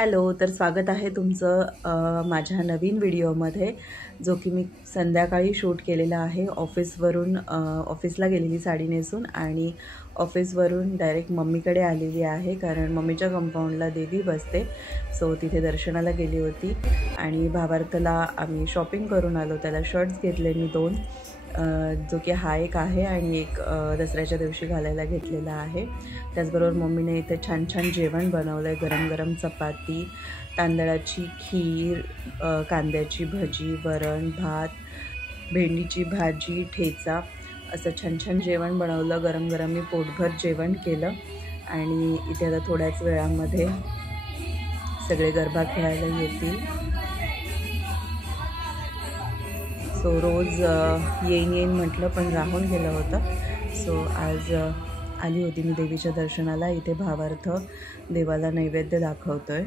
हॅलो, तर स्वागत आहे तुमचं माझ्या नवीन व्हिडिओमध्ये, जो की मी संध्याकाळी शूट केलेला आहे. ऑफिसला गेलेली साडी नेसून आणि ऑफिसवरून डायरेक्ट मम्मीकडे आलेली आहे, कारण मम्मीच्या कंपाऊंडला देवी बसते. सो तिथे दर्शनाला गेली होती आणि भावार्थला आम्ही शॉपिंग करून आलो. त्याला शर्ट्स घेतले मी 2, जो की हा एक आहे आणि एक दसऱ्याच्या दिवशी घालायला घेतलेला आहे. त्याचबरोबर मम्मीने इथे छान छान जेवण बनवलं आहे. गरम गरम चपाती, तांदळाची खीर, कांद्याची भजी, वरण भात, भेंडीची भाजी, ठेचा, असं छान छान जेवण बनवलं. गरम गरम मी पोटभर जेवण केलं आणि इथे आता थोड्याच वेळामध्ये सगळे गरबा खेळायला येतील. सो रोज येईन म्हटलं, पण राहून गेलं होतं. सो आज आली होती मी देवीच्या दर्शनाला. इथे भावार्थ देवाला नैवेद्य दाखवतोय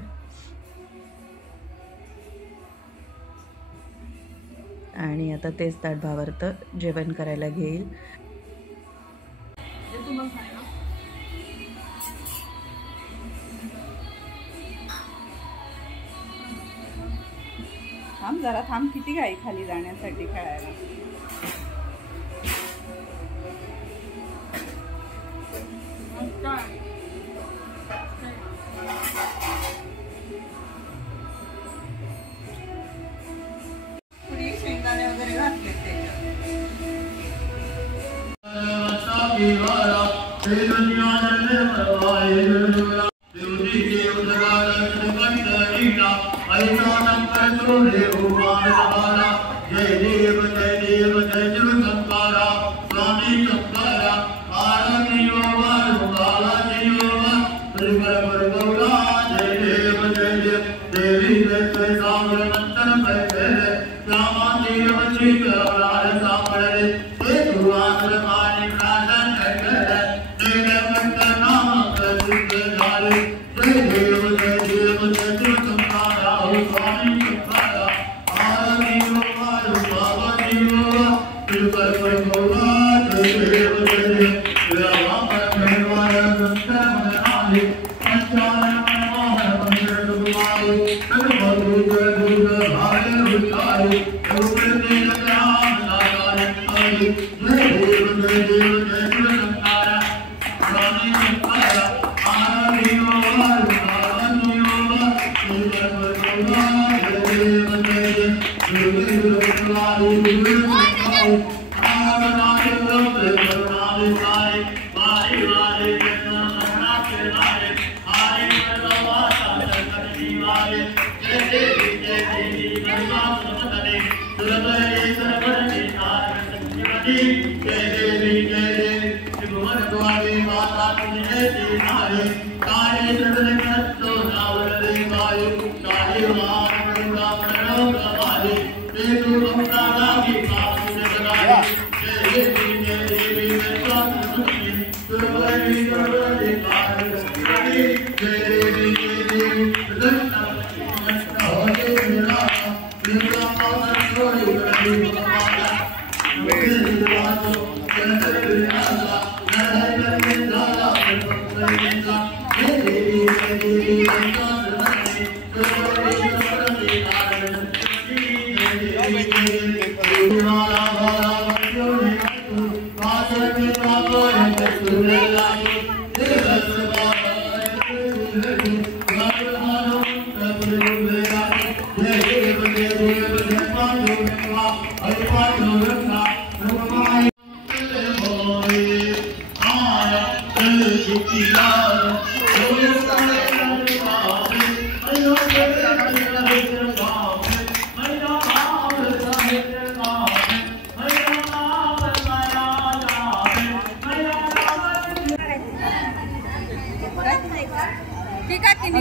आणि आता तेच ताट भावार्थ जेवण करायला घेईल. थांब जरा थांब, किती गाई खाली जाण्यासाठी खेळायला. पुढे शेंगदाणे वगैरे घातले जय देव जय देव जय शिव शंकरा स्वामी शंकरा आरती बाला जय देव जय देव देवी जय सागर मंत्र पैसे रामा देव शीतलाल सापड़े हे दुआर माने प्राणन करे देव नाम प्रसिद्ध झाले. जय देव जय देव जय शिव शंकरा स्वामी शंकरा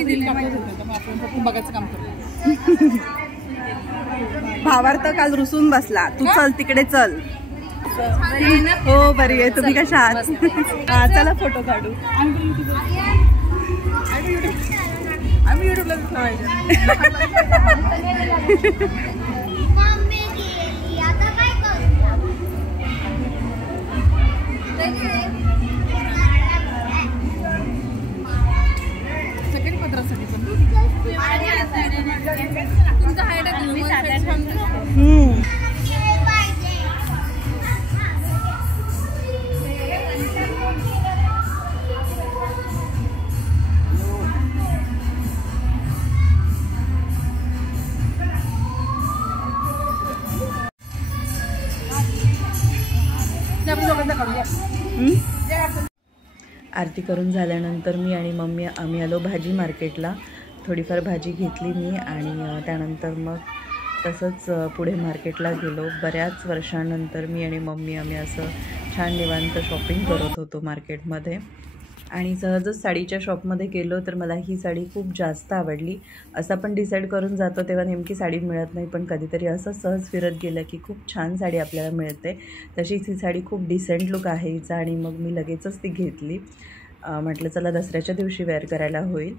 आरती बघायचं काम करतो. भावार्थ काल रुसून बसला. तू चल तिकडे चल. हो बरी आहे. तुम्ही कशा आहात? हा चला फोटो काढू. आम्ही युट्यूबला सगळी पत्रासाठी आरती करून झाल्यानंतर मी आणि मम्मी आम्ही आलो भाजी मार्केटला. थोडीफार भाजी घेतली मी आणि त्यानंतर मग तसंच पुढे मार्केटला गेलो. बऱ्याच वर्षांनंतर मी आणि मम्मी आम्ही असं छान निवांत शॉपिंग करत होतो मार्केटमध्ये. आणि सहजच साडीच्या शॉपमध्ये गेलो तर मला ही साडी खूप जास्त आवडली. असं आपण डिसाईड करून जातो तेव्हा नेमकी साडी मिळत नाही, पण कधीतरी असं सहज फिरत गेलं की खूप छान साडी आपल्याला मिळते. तशीच ही साडी खूप डिसेंट लुक आहे हिचा आणि मग मी लगेचच ती घेतली. म्हटलं चला दसऱ्याच्या दिवशी वेअर करायला होईल.